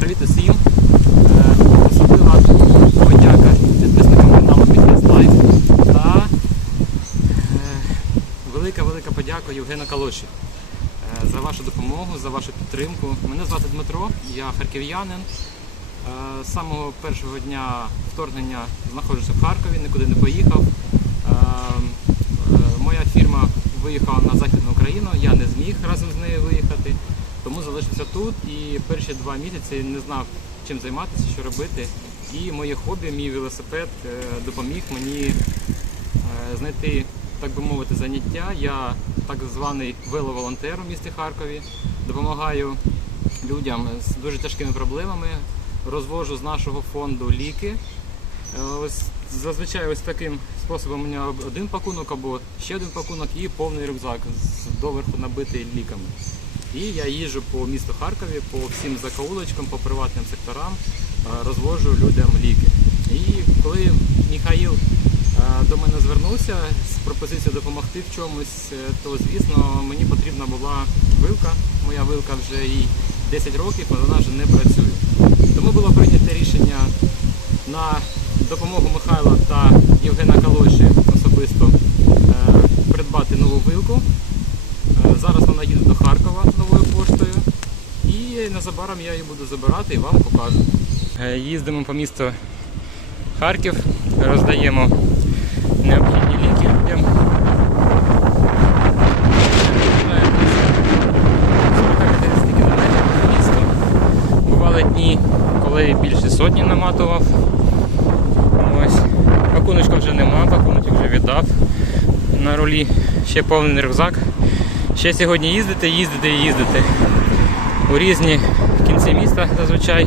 зробити всім. Е, Особлива подяка підписникам каналу Бізнес Лайф та велика-велика подяка Євгену Калоші е, за вашу допомогу, за вашу підтримку. Мене звати Дмитро, я харків'янин. Е, З самого першого дня вторгнення знаходжуся в Харкові, нікуди не поїхав. Моя фірма виїхала на Західну Україну, я не зміг разом з нею виїхати, тому залишився тут і перші два місяці не знав, чим займатися, що робити. І моє хобі, мій велосипед е, допоміг мені е, знайти, так би мовити, заняття. Я так званий веловолонтер у місті Харкові, допомагаю людям з дуже тяжкими проблемами, розвожу з нашого фонду ліки. Е, Ось зазвичай ось таким способом у мене один пакунок або ще один пакунок і повний рюкзак з доверху набитий ліками. І я їжджу по місту Харкові, по всім закоулочкам, по приватним секторам, е, розвожу людям ліки. І коли Михаїл е, до мене звернувся з пропозицією допомогти в чомусь, е, то звісно мені потрібна була вилка. Моя вилка вже їй 10 років, але вона вже не працює. Тому було прийнято рішення на допомогу Михайла та Євгена Незабаром я її буду забирати і вам покажу. Е, Їздимо по місту Харків, роздаємо необхідні ліки людям. Бували дні, коли більше сотні наматував. Ось. Пакуночка вже нема, пакуночок вже віддав. На рулі ще повний рюкзак. Ще сьогодні їздити, їздити і їздити. У різні кінці міста зазвичай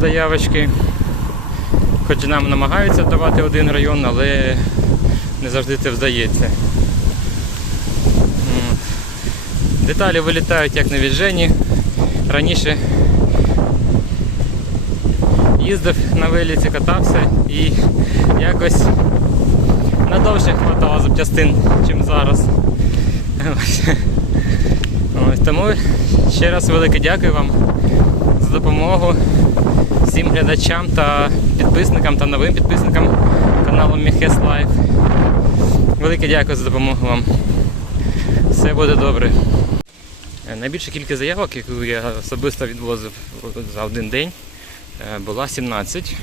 заявочки. Хоч нам намагаються давати один район, але не завжди це вдається. Деталі вилітають як навіжені. Раніше їздив на велиці, катався і якось надовше хватало запчастин, чим зараз. Ось. Тому ще раз велике дякую вам за допомогу всім глядачам та підписникам та новим підписникам каналу Міхес Лайф. Велике дякую за допомогу вам. Все буде добре. Е, Найбільша кількість заявок, яку я особисто відвозив за один день, е, була 17.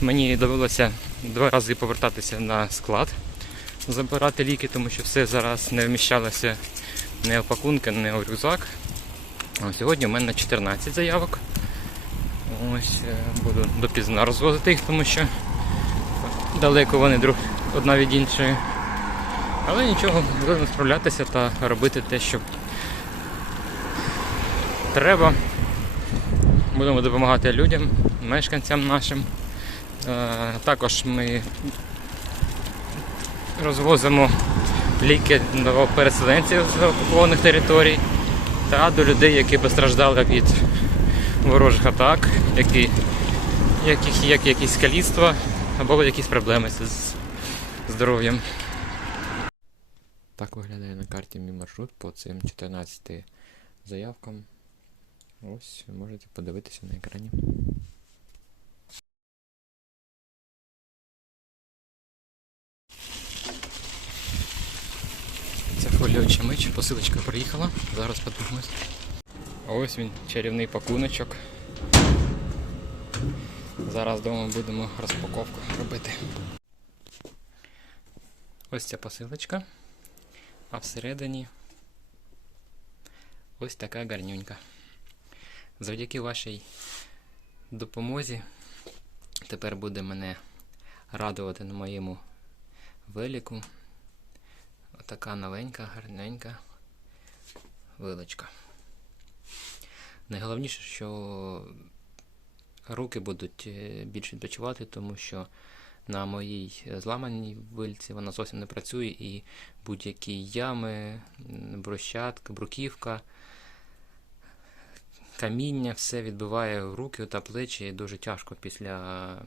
Мені довелося два рази повертатися на склад, забирати ліки, тому що все зараз не вміщалося не в пакунки, не в рюкзак. Сьогодні у мене 14 заявок. Ось е, буду допізна розвозити їх, тому що далеко вони друг одна від іншої. Але нічого, будемо справлятися та робити те, що треба. Будемо допомагати людям, мешканцям нашим. Е, Також ми розвозимо ліки до переселенців з окупованих територій та до людей, які постраждали від ворожих атак, які, яких, як якісь каліцтва або якісь проблеми з здоров'ям. Так виглядає на карті мій маршрут по цим 14 заявкам. Ось можете подивитися на екрані. Це фоліочий меч, посилочка приїхала, зараз подивимось. Ось він, чарівний пакуночок. Зараз вдома будемо розпаковку робити. Ось ця посилочка. А всередині ось така гарнюнька. Завдяки вашій допомозі тепер буде мене радувати на моєму велику. Отака новенька, гарненька вилочка. Найголовніше, що руки будуть е, більш відпочивати, тому що на моїй е, зламаній вильці вона зовсім не працює і будь-які ями, брусчатка, бруківка, каміння, все відбиває в руки та плечі дуже тяжко після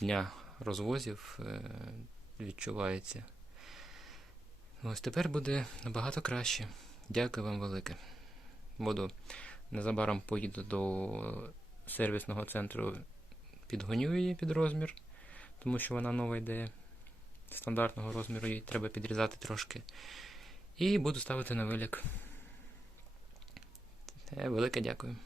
дня розвозів е, відчувається. Ось тепер буде набагато краще. Дякую вам велике. Буду незабаром поїду до сервісного центру підгоню її під розмір, тому що вона нова йде стандартного розміру, її треба підрізати трошки. І буду ставити на вилік. Е, Велике дякую.